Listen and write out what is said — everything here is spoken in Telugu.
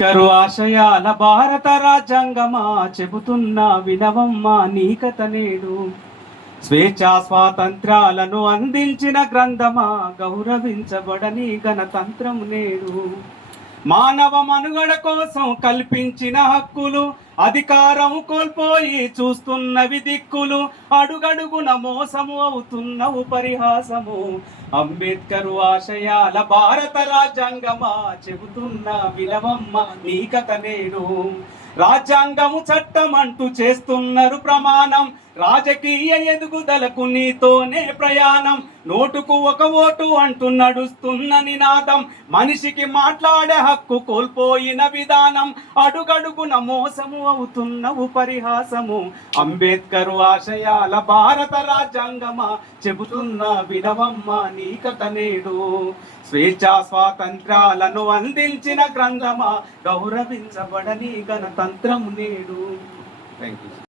అంబేద్కరు ఆశయాల భారత రాజ్యాంగమా చెబుతున్న వినవమ్మా నీకత నేడు. స్వేచ్ఛా స్వాతంత్ర్యాలను అందించిన గ్రంథమా గౌరవించబడని గణతంత్రం నేడు. మానవ మనుగడ కోసం కల్పించిన హక్కులు అధికారం కోల్పోయి చూస్తున్నవి దిక్కులు. అడుగడుగున మోసము అవుతున్నవు పరిహాసము. అంబేద్కరు ఆశయాల భారత రాజ్యాంగమా చెబుతున్న వినవమ్మ నీకత నేడు. రాజ్యాంగము చట్టం అంటూ చేస్తున్నారు ప్రమాణం. రాజకీయ ఎదుగుదలకు నీతోనే ప్రయాణం. నోటుకు ఒక ఓటు అంటూ నడుస్తున్న నినాదం. మనిషికి మాట్లాడే హక్కు కోల్పోయిన విధానం. అడుగడుగున మోసము అవుతున్నవు పరిహాసము. అంబేద్కరు ఆశయాల భారత రాజ్యాంగమా చెబుతున్న వినవమ్మ నీకత నేడు. స్వేచ్ఛా స్వాతంత్ర్యాలను అందించిన గ్రంథమా గౌరవించబడని గణతంత్రం నేడు. Thank you.